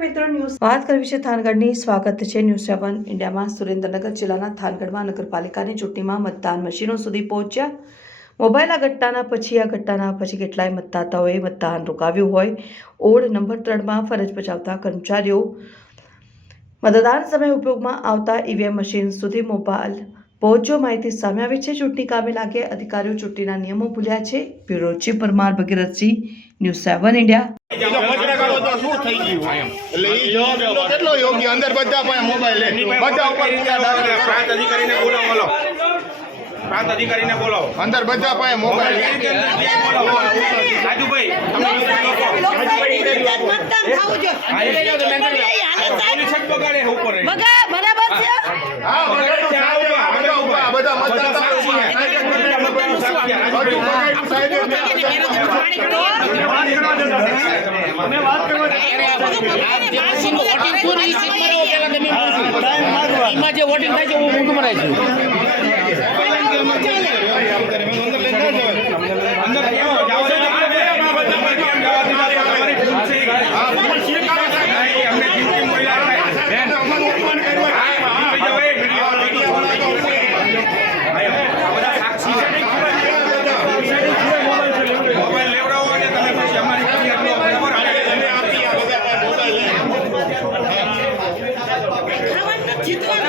વાત કરવી છે થાનગઢની. સ્વાગત છે ન્યૂઝ સેવન ઇન્ડિયામાં. સુરેન્દ્રનગર જિલ્લાના થાનગઢમાં નગરપાલિકાની ચૂંટણીમાં મતદાન મશીનો સુધી પહોંચ્યા. મોબાઈલ આ ઘટનાના પછી, આ ઘટનાના પછી કેટલાય મતદાતાઓએ મતદાન રોકાવ્યું હોય. ઓડ નંબર ત્રણમાં ફરજ બજાવતા કર્મચારીઓ મતદાન સમયે ઉપયોગમાં આવતા ઈવીએમ મશીન સુધી મોબાઈલ પહોંચ્યો. માહિતી સામે આવી છે. ચૂંટણી કામે લાગે અધિકારીઓ ચૂંટણીના નિયમો ભૂલ્યા છે. Bureau chief Parmar Bhagirathsinh, news seven India. તો શું થઈ ગયું? એટલે ઈ જવાબ કેટલો યોગ્ય? અંદર બધા પાસે મોબાઈલ લે બધા ઉપર પ્રાંત અધિકારીને બોલાવો બોલો. પ્રાંત અધિકારીને બોલાવો અંદર બધા પાસે મોબાઈલ રાજુભાઈ જ બગાડે છે ઉપર બરાબર છે હા બગાડ્યું સાહેબ, આ બધા ઊભા, આ બધા મતદાતા ઊભા. બધું બગાડ્યું સાહેબ. એમાં જે વોટિંગ થાય છે હું ઊંધું રહે છું जितना